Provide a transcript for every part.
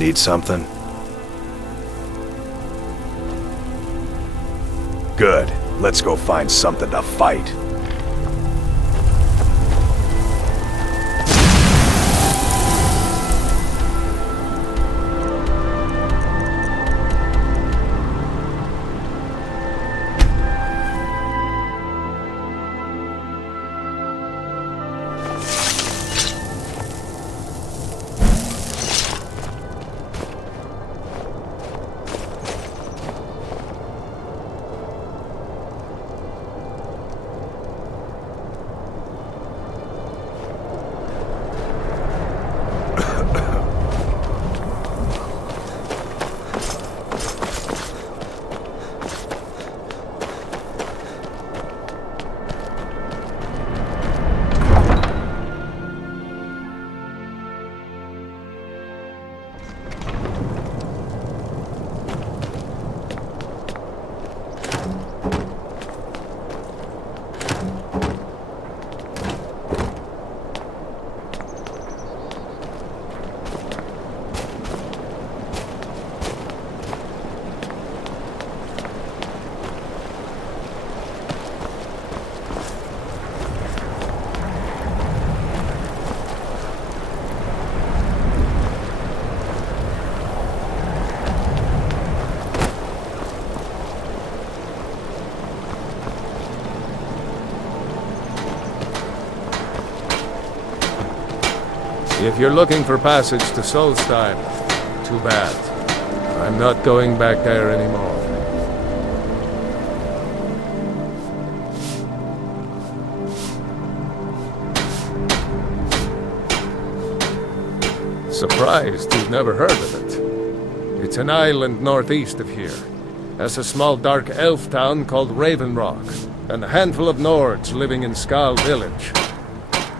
Need something? Good. Let's go find something to fight. If you're looking for passage to Solstheim, too bad. I'm not going back there anymore. Surprised you've never heard of it. It's an island northeast of here. Has a small dark elf town called Raven Rock, and a handful of Nords living in Skal village.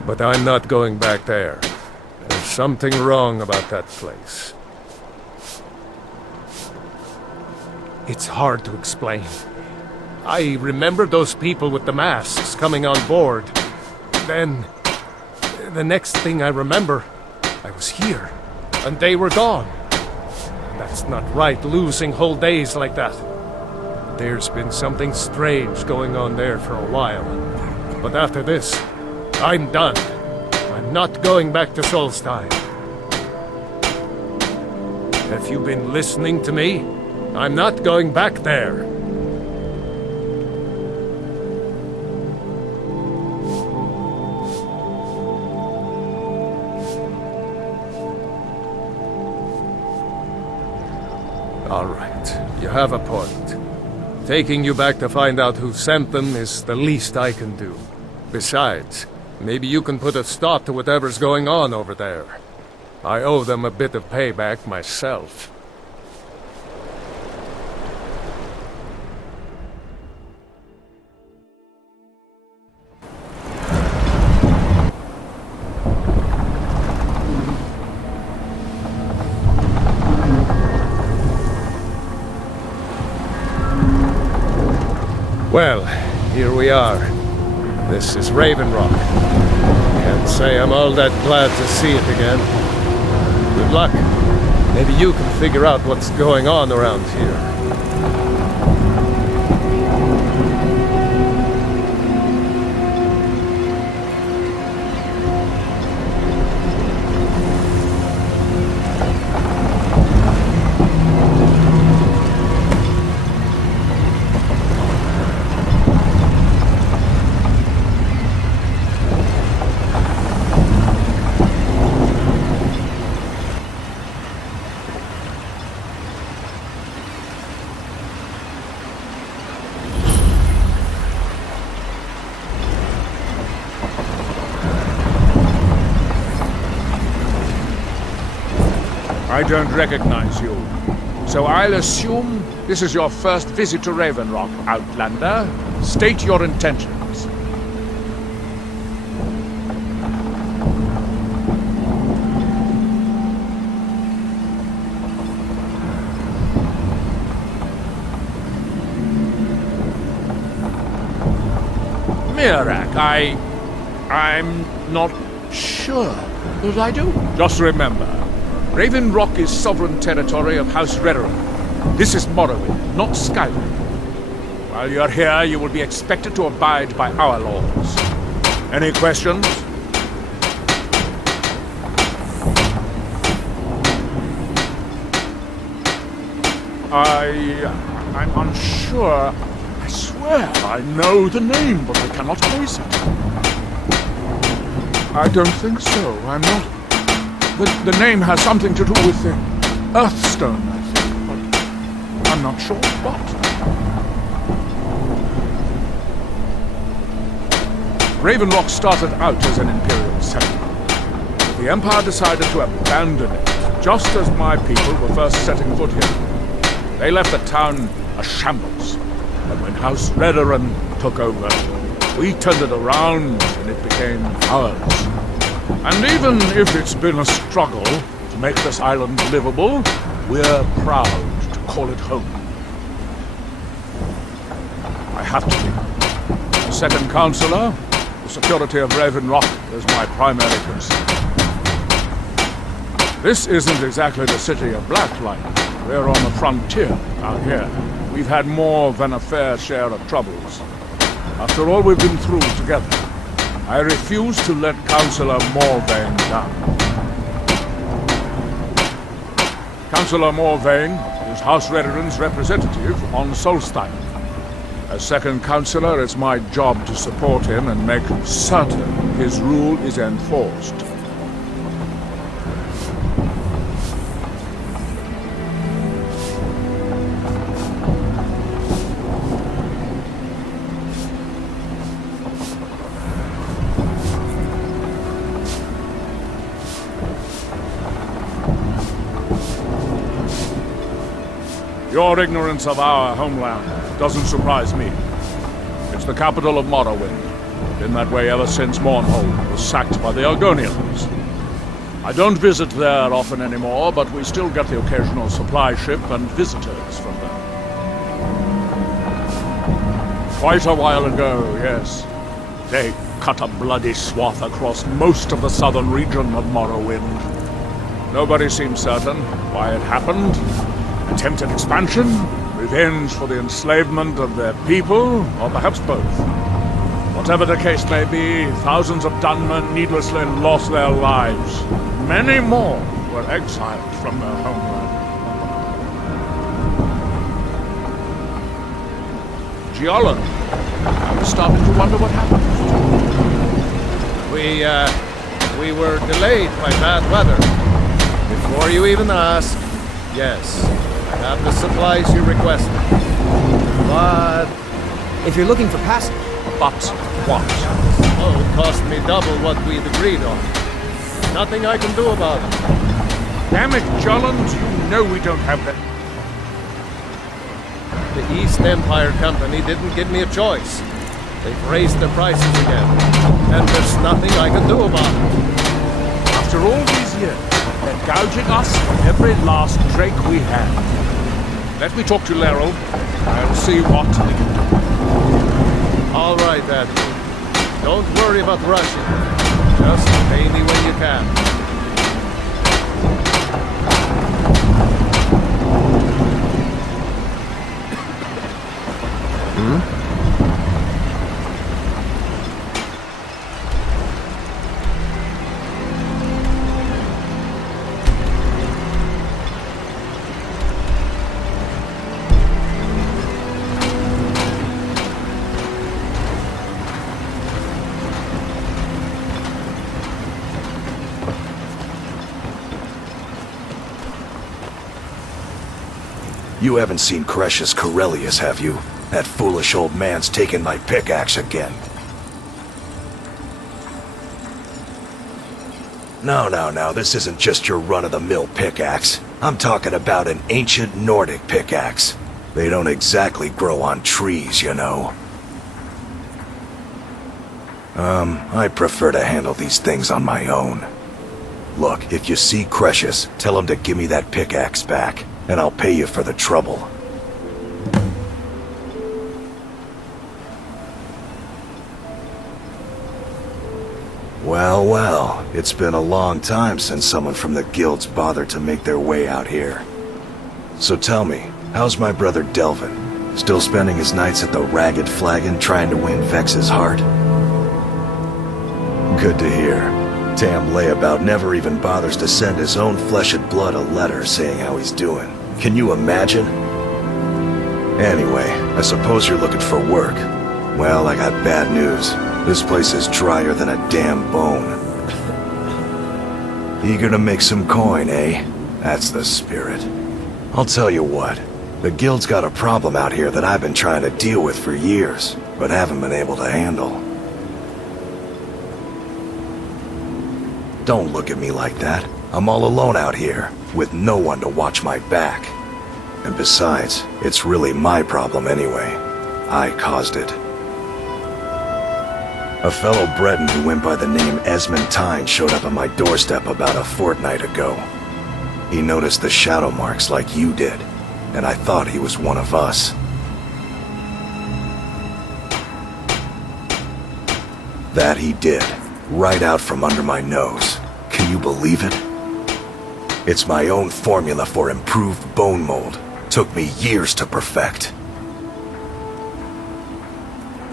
But I'm not going back there. There's something wrong about that place. It's hard to explain. I remember those people with the masks coming on board. Then, the next thing I remember, I was here, and they were gone. That's not right, losing whole days like that. There's been something strange going on there for a while. But after this, I'm done. I'm not going back to Solstheim. Have you been listening to me? I'm not going back there. All right, you have a point. Taking you back to find out who sent them is the least I can do. Besides, maybe you can put a stop to whatever's going on over there. I owe them a bit of payback myself. Well, here we are. This is Raven Rock. Can't say I'm all that glad to see it again. Good luck. Maybe you can figure out what's going on around here. I don't recognize you. So I'll assume this is your first visit to Raven Rock, Outlander. State your intentions. Mirak, I'm not sure that I do. Just remember, Raven Rock is sovereign territory of House Redoran. This is Morrowind, not Skyrim. While you're here, you will be expected to abide by our laws. Any questions? I'm unsure. I swear I know the name, but I cannot place it. I don't think so. I'm not. The name has something to do with the Earthstone, I think, but I'm not sure what. Raven Rock started out as an Imperial settlement. The Empire decided to abandon it, just as my people were first setting foot here. They left the town a shambles, but when House Redoran took over, we turned it around and it became ours. And even if it's been a struggle to make this island livable, we're proud to call it home. I have to be. As second Counselor, the security of Raven Rock is my primary concern. This isn't exactly the city of Blacklight. We're on the frontier out here. We've had more than a fair share of troubles. After all we've been through together, I refuse to let Councillor Morvain down. Councillor Morvain is House Redoran's representative on Solstheim. As second Councillor, it's my job to support him and make certain his rule is enforced. Your ignorance of our homeland doesn't surprise me. It's the capital of Morrowind. Been that way ever since Mournhold was sacked by the Argonians. I don't visit there often anymore, but we still get the occasional supply ship and visitors from there. Quite a while ago, yes. They cut a bloody swath across most of the southern region of Morrowind. Nobody seems certain why it happened. Attempted expansion, revenge for the enslavement of their people, or perhaps both. Whatever the case may be, thousands of Dunmen needlessly lost their lives. Many more were exiled from their homeland. Giallan, I was starting to wonder what happened. We were delayed by bad weather. Before you even ask, yes. I have the supplies you requested. But If you're looking for passage, But what? oh, it cost me double what we'd agreed on. Nothing I can do about it. Damn it, Jolland, you know we don't have that. The East Empire Company didn't give me a choice. They've raised their prices again. And there's nothing I can do about it. After all these years, they're gouging us for every last drake we have. Let me talk to Laryl. I'll see what we can do. All right, then. Don't worry about rushing. Just pay me when you can. You haven't seen Cretius Corellius, have you? That foolish old man's taken my pickaxe again. No, this isn't just your run-of-the-mill pickaxe. I'm talking about an ancient Nordic pickaxe. They don't exactly grow on trees, you know. I prefer to handle these things on my own. Look, if you see Cretius, tell him to give me that pickaxe back, and I'll pay you for the trouble. Well, well, it's been a long time since someone from the guilds bothered to make their way out here. So tell me, how's my brother Delvin? Still spending his nights at the Ragged Flagon trying to win Vex's heart? Good to hear. Tam Layabout never even bothers to send his own flesh and blood a letter saying how he's doing. Can you imagine? Anyway, I suppose you're looking for work. Well, I got bad news. This place is drier than a damn bone. Eager to make some coin, eh? That's the spirit. I'll tell you what. The guild's got a problem out here that I've been trying to deal with for years, but haven't been able to handle. Don't look at me like that. I'm all alone out here, with no one to watch my back. And besides, it's really my problem anyway. I caused it. A fellow Breton who went by the name Esmond Tyne showed up at my doorstep about a fortnight ago. He noticed the shadow marks like you did, and I thought he was one of us. That he did, right out from under my nose. Can you believe it? It's my own formula for improved bone mold. Took me years to perfect.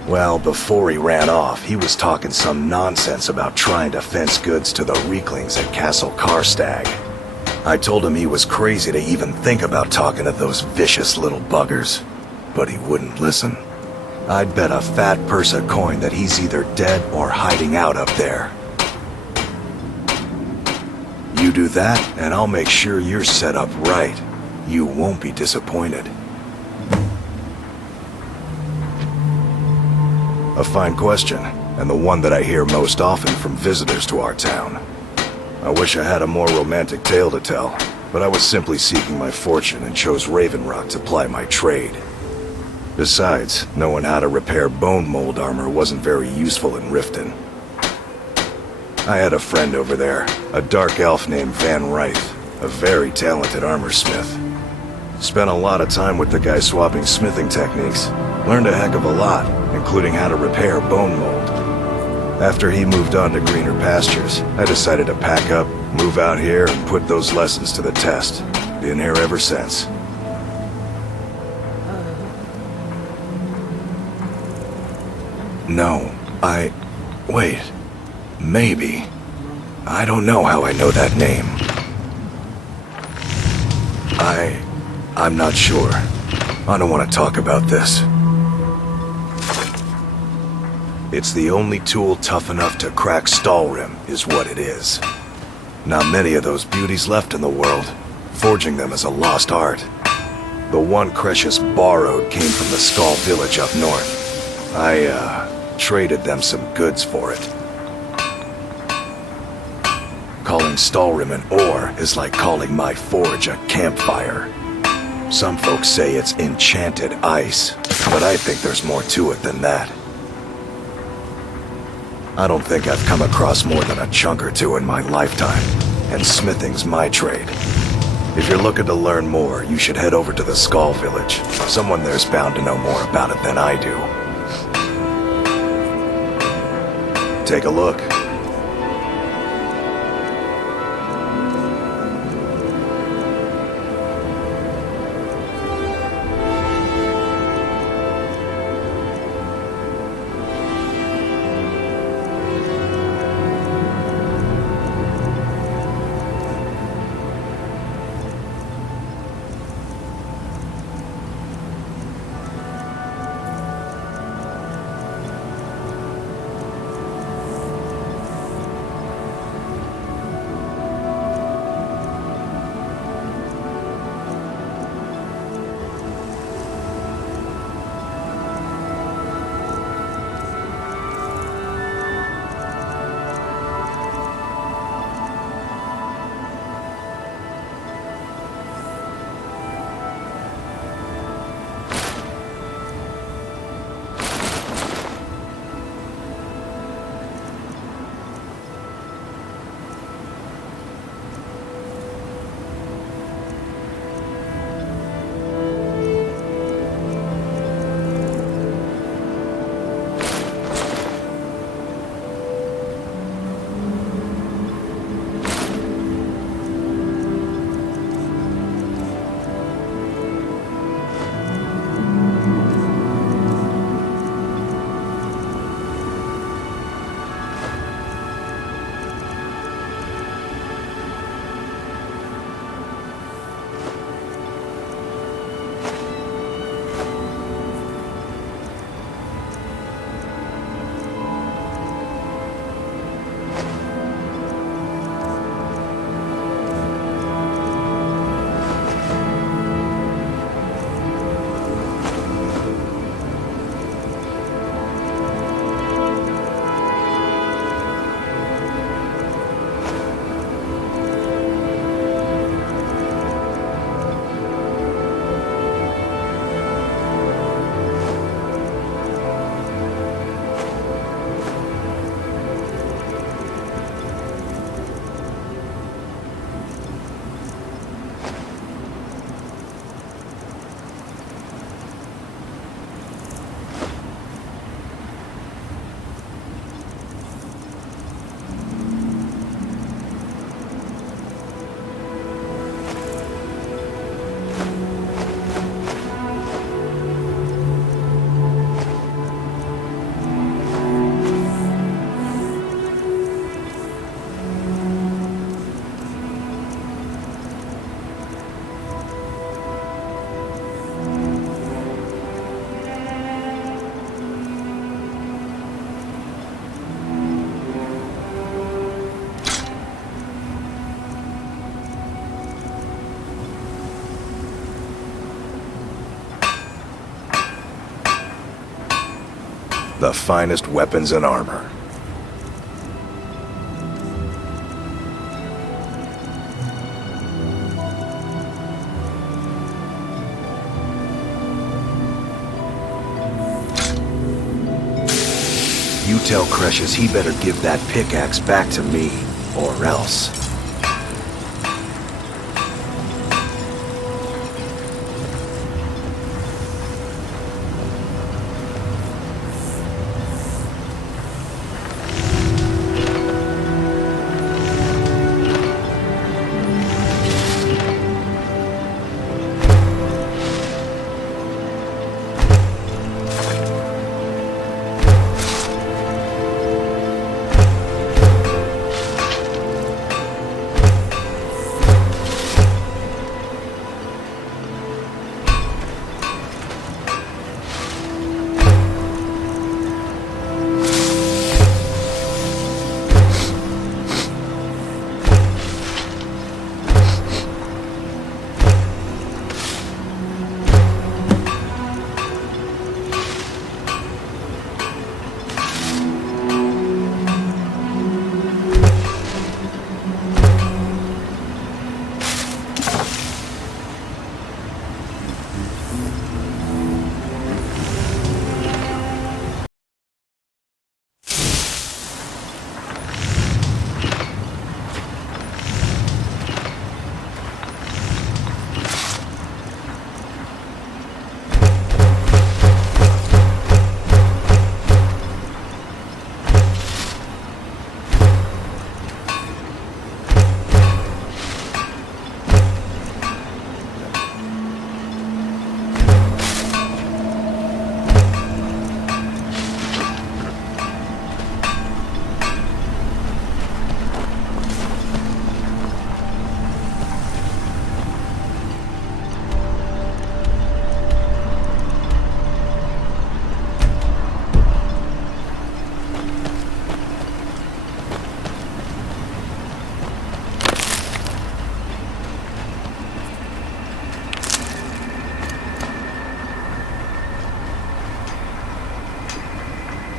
Well, before he ran off, he was talking some nonsense about trying to fence goods to the Reeklings at Castle Karstag. I told him he was crazy to even think about talking to those vicious little buggers, but he wouldn't listen. I'd bet a fat purse of coin that he's either dead or hiding out up there. You do that, and I'll make sure you're set up right. You won't be disappointed. A fine question, and the one that I hear most often from visitors to our town. I wish I had a more romantic tale to tell, but I was simply seeking my fortune and chose Raven Rock to ply my trade. Besides, knowing how to repair bone mold armor wasn't very useful in Riften. I had a friend over there, a dark elf named Van Ryth, a very talented armor smith. Spent a lot of time with the guy swapping smithing techniques. Learned a heck of a lot, including how to repair bone mold. After he moved on to greener pastures, I decided to pack up, move out here, and put those lessons to the test. Been here ever since. No, wait. Maybe. I don't know how I know that name. I'm not sure. I don't want to talk about this. It's the only tool tough enough to crack Stalrim, is what it is. Not many of those beauties left in the world. Forging them is a lost art. The one Cretius borrowed came from the Skull village up north. I, traded them some goods for it. Calling Stalrim an ore is like calling my forge a campfire. Some folks say it's enchanted ice, but I think there's more to it than that. I don't think I've come across more than a chunk or two in my lifetime, and smithing's my trade. If you're looking to learn more, you should head over to the Skull village. Someone there's bound to know more about it than I do. Take a look. the finest weapons and armor. You tell Cretius he better give that pickaxe back to me, or else.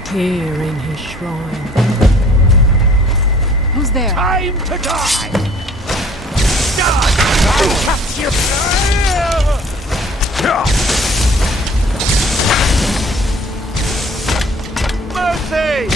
Here in his shrine. Who's there? Time to die! I'll catch you! Mercy!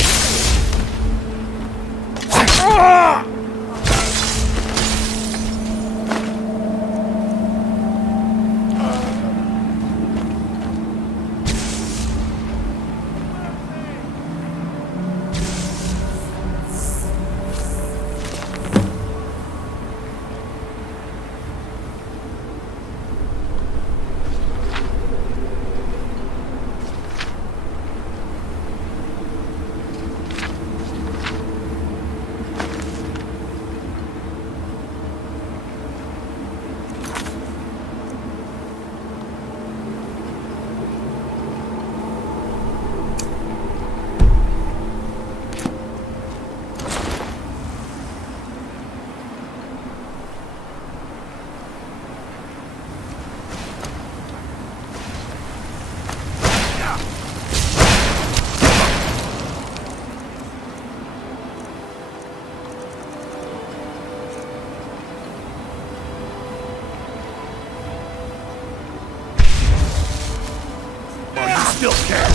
Still care.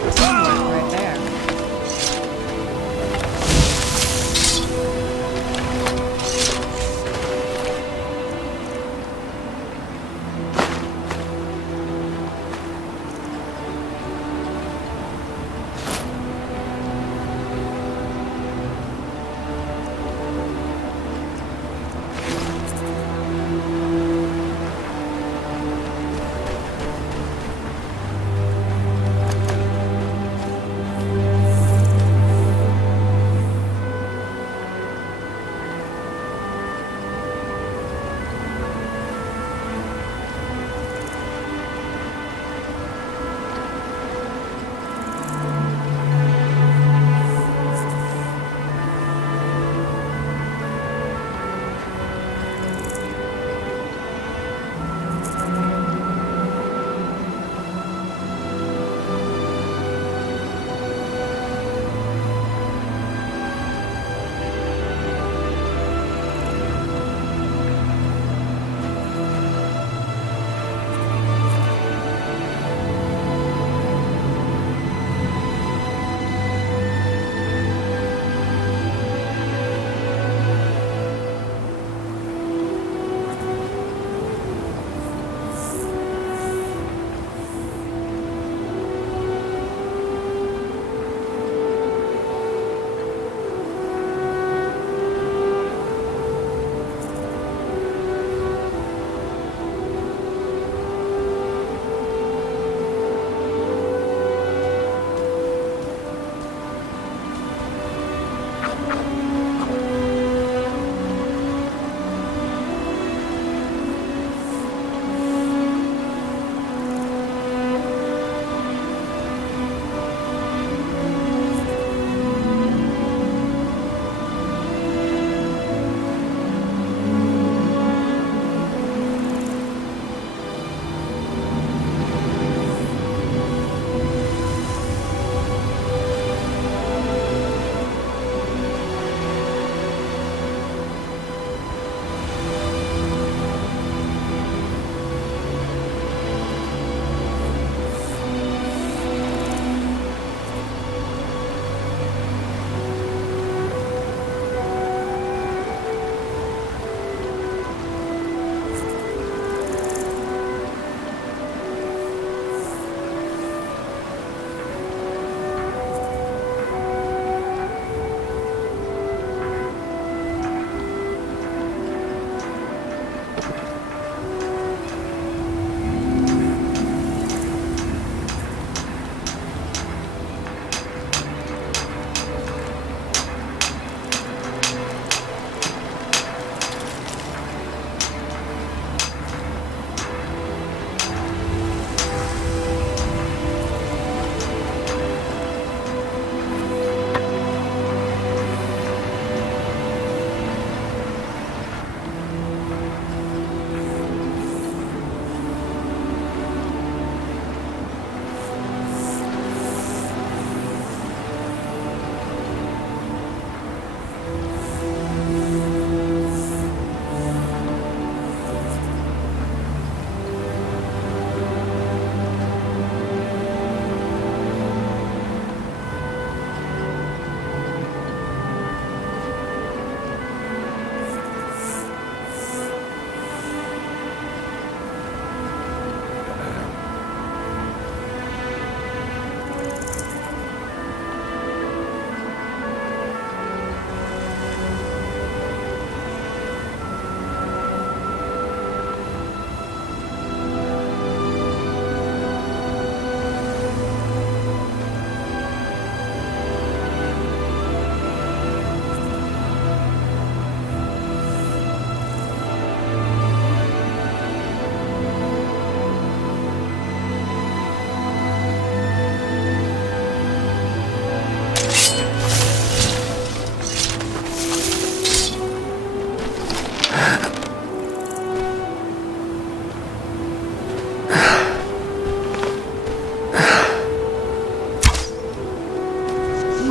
Right there.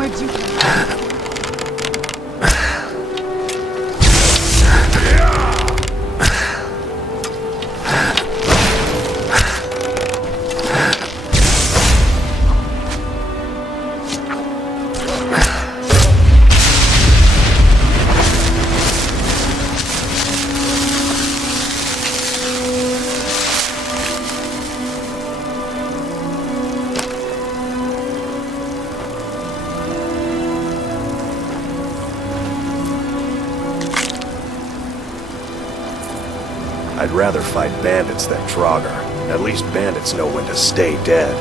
would you? I'd rather fight bandits than Draugr. At least bandits know when to stay dead.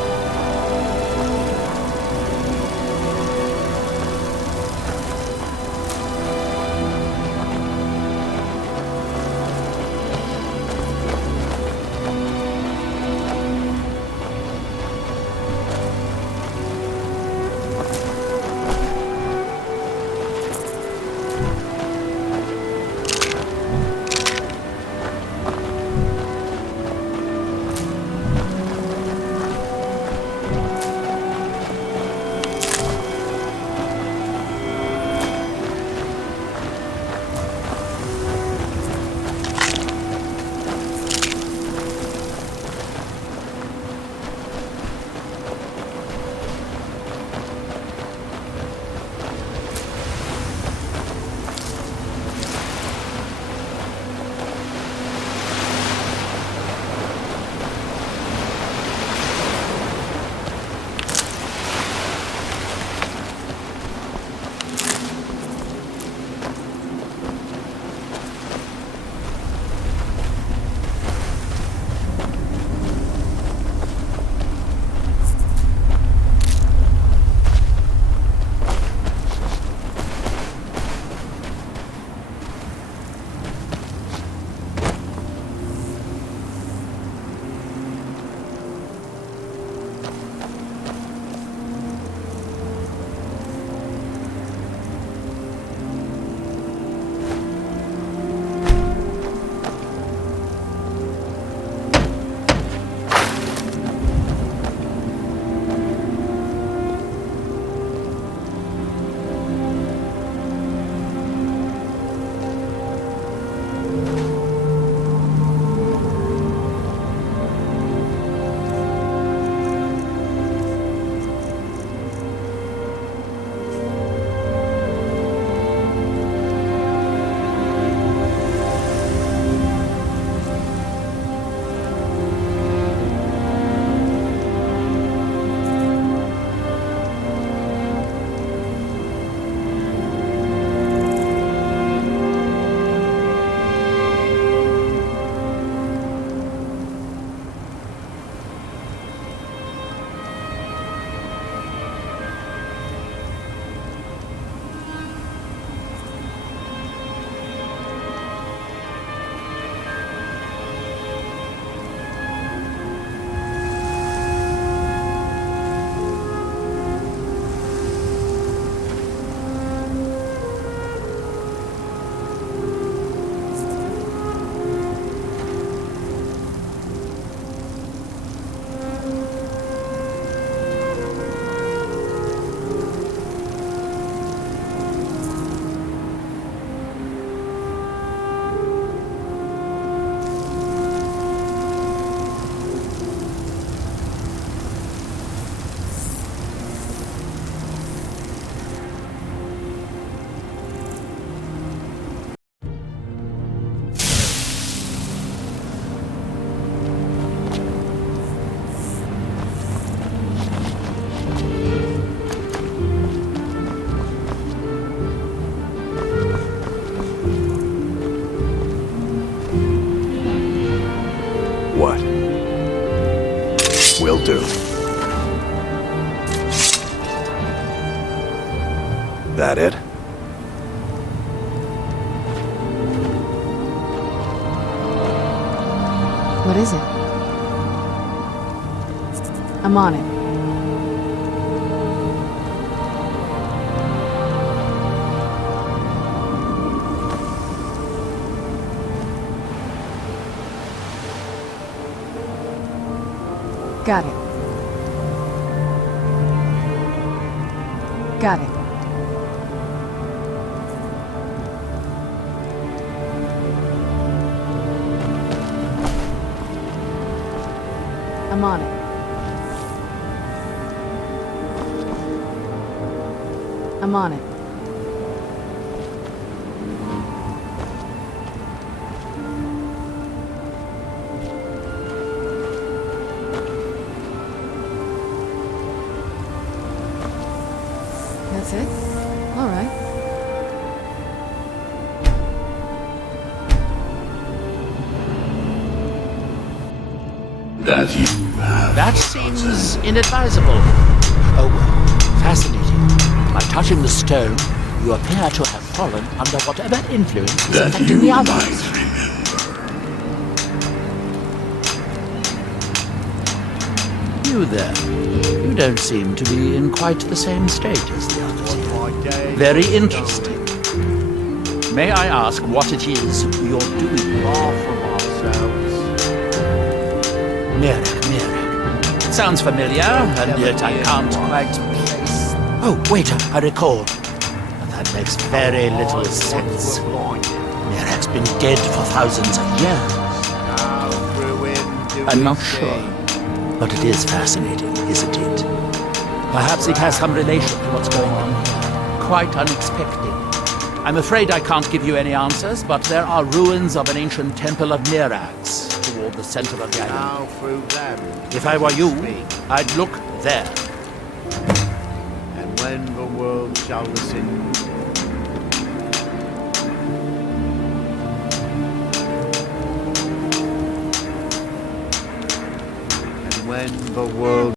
Will do. That it? What is it? I'm on it. Got it. Got it. I'm on it. I'm on it. That's it? All right. That seems inadvisable. Oh well, fascinating. By touching the stone, you appear to have fallen under whatever influence is affecting the others. You there. You don't seem to be in quite the same state as the others here. Very interesting. May I ask what it is you're doing? Far from ourselves. Mirek. Sounds familiar, and yet I can't quite place... Oh, wait, I recall. That makes very little sense. Mirek's been dead for thousands of years. I'm not sure. But it is fascinating, isn't it? Perhaps it has some relation to what's going on here. Quite unexpected. I'm afraid I can't give you any answers, but there are ruins of an ancient temple of Mirax toward the center of the island. If I were you, I'd look there. And when the world shall listen. And when the world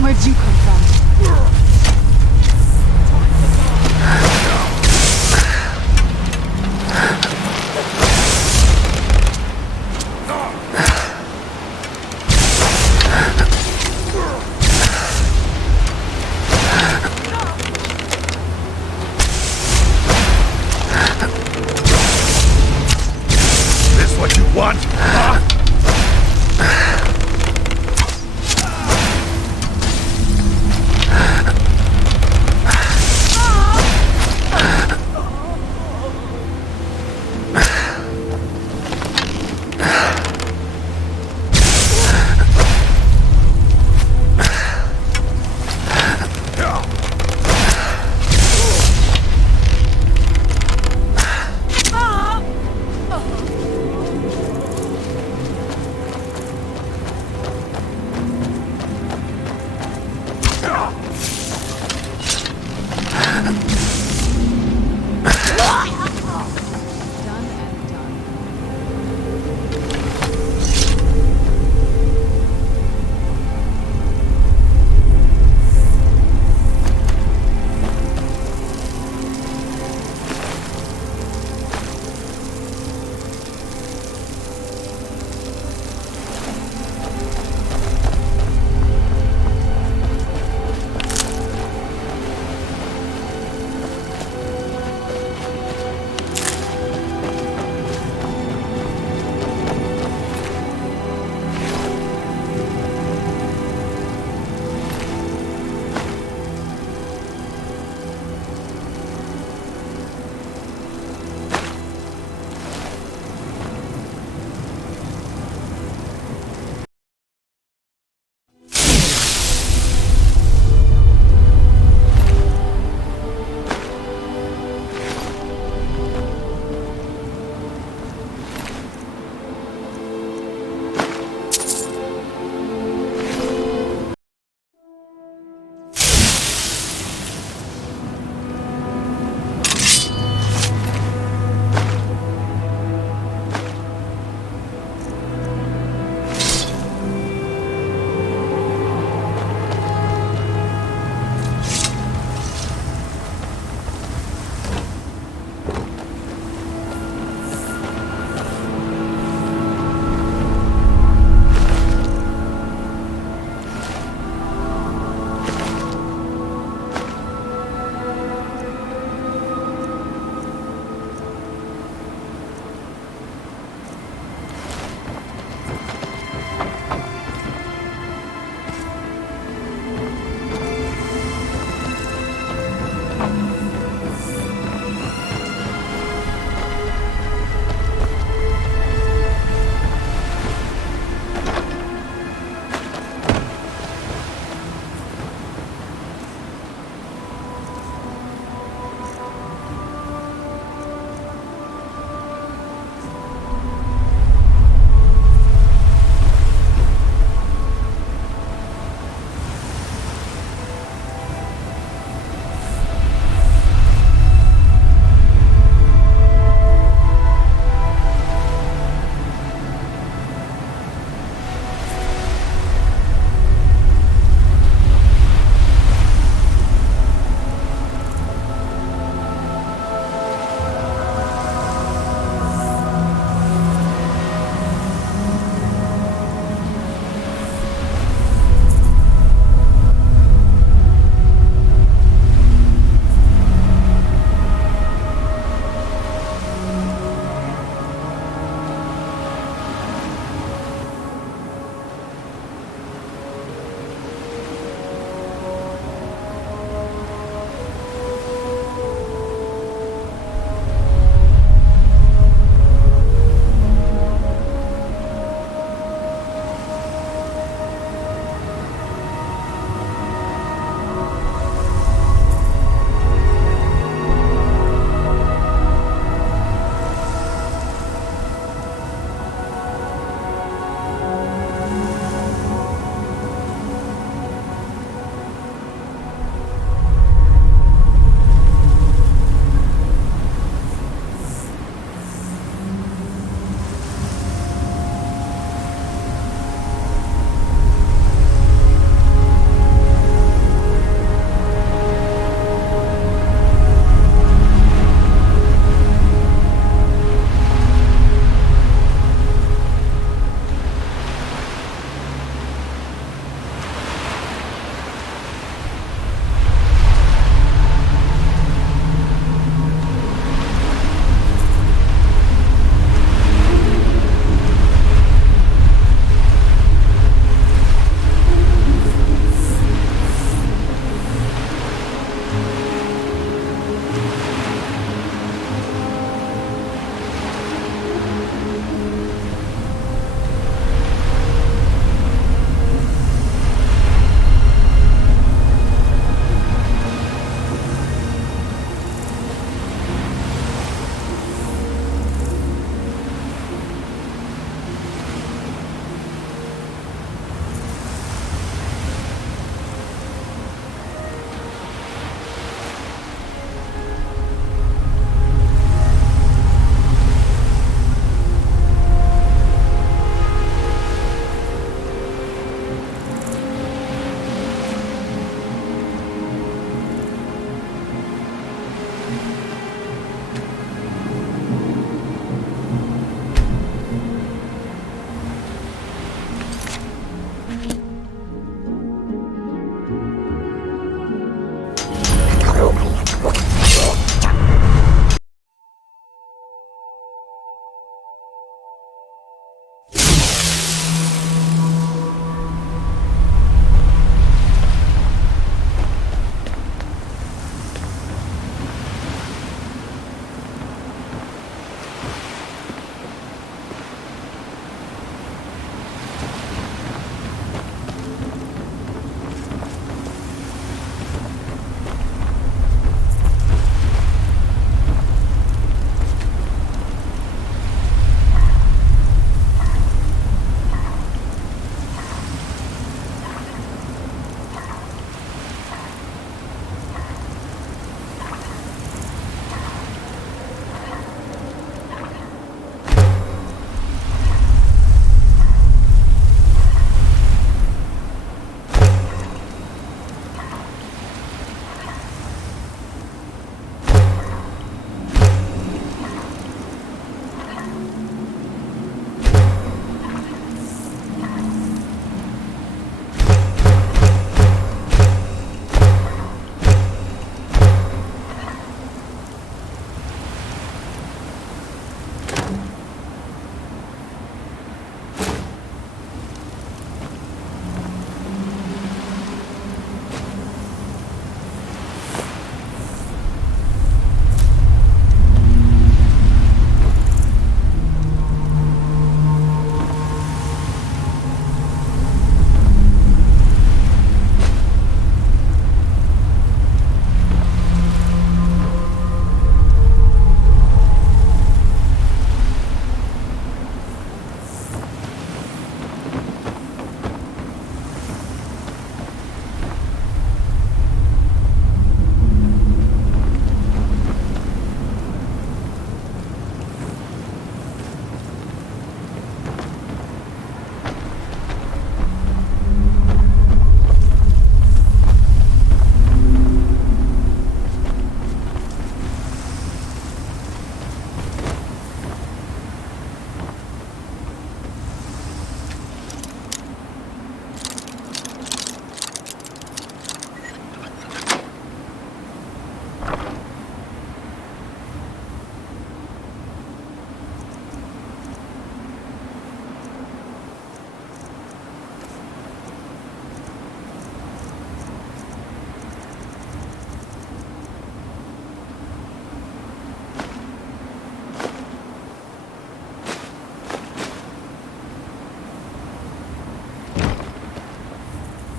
Where'd you come from? This what you want? Huh?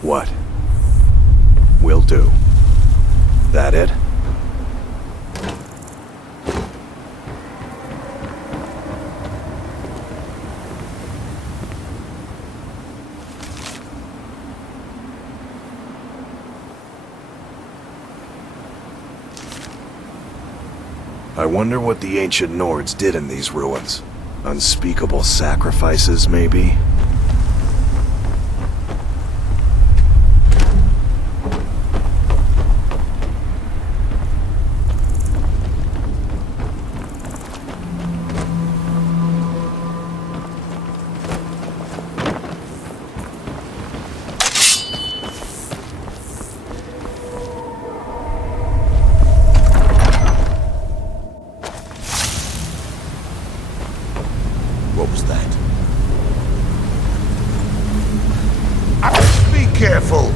What? Will do. That it? I wonder what the ancient Nords did in these ruins. Unspeakable sacrifices, maybe? What was that? Be careful!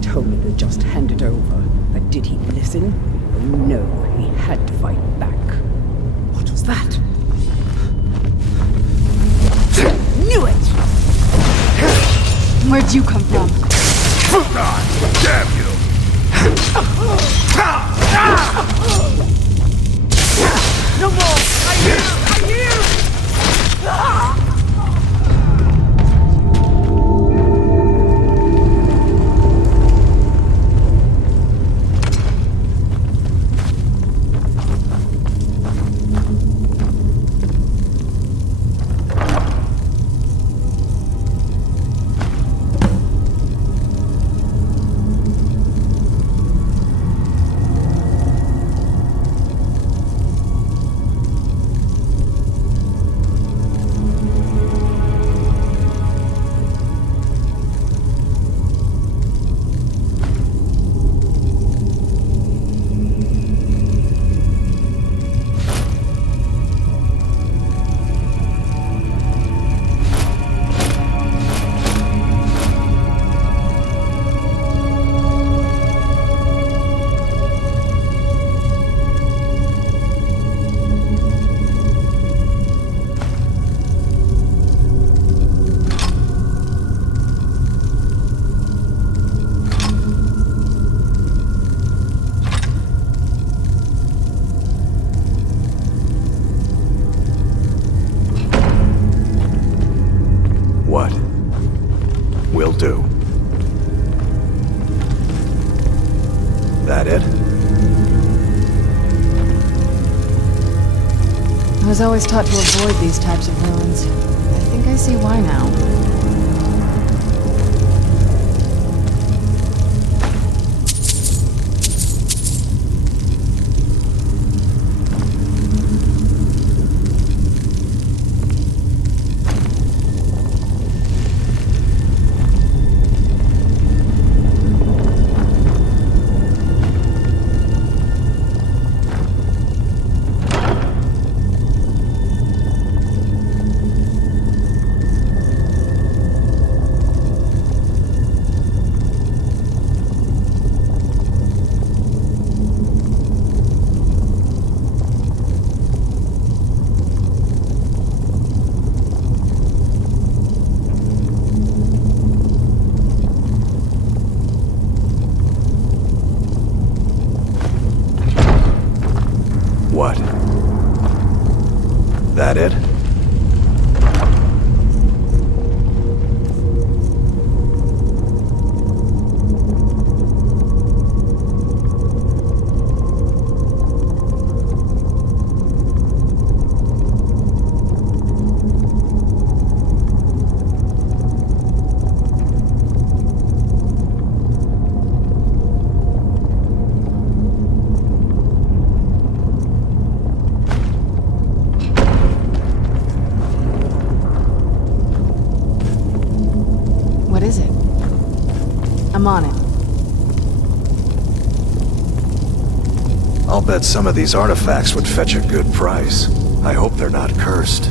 Told me to just hand it over, but did he listen? Oh no, he had to fight back. What was that? Knew it! Where'd you come from? Damn you! No more! I hear! What? Will do. That it? I was always taught to avoid these types of ruins. I think I see why now. What? That it? What is it? I'm on it. I'll bet some of these artifacts would fetch a good price. I hope they're not cursed.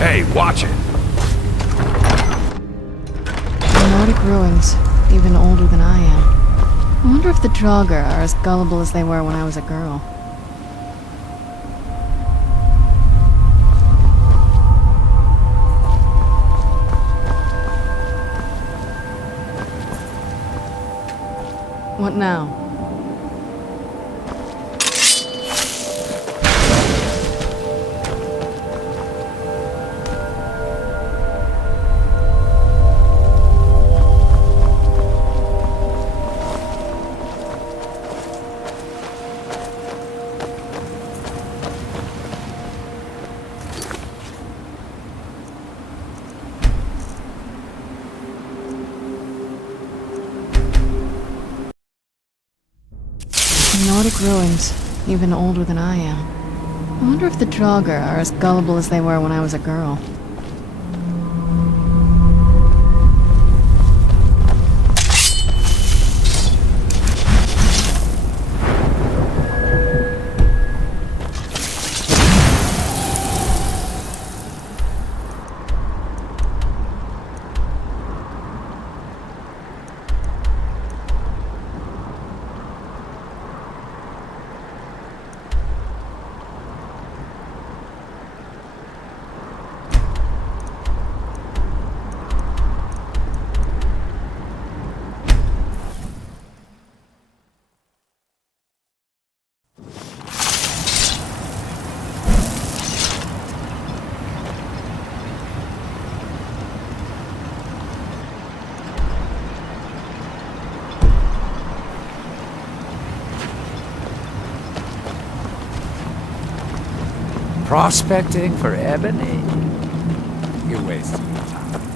Hey, watch it! The Nordic ruins, even older than I am. I wonder if the Draugr are as gullible as they were when I was a girl. What now? Nordic ruins, even older than I am. I wonder if the Draugr are as gullible as they were when I was a girl. Prospecting for ebony? You're wasting your time.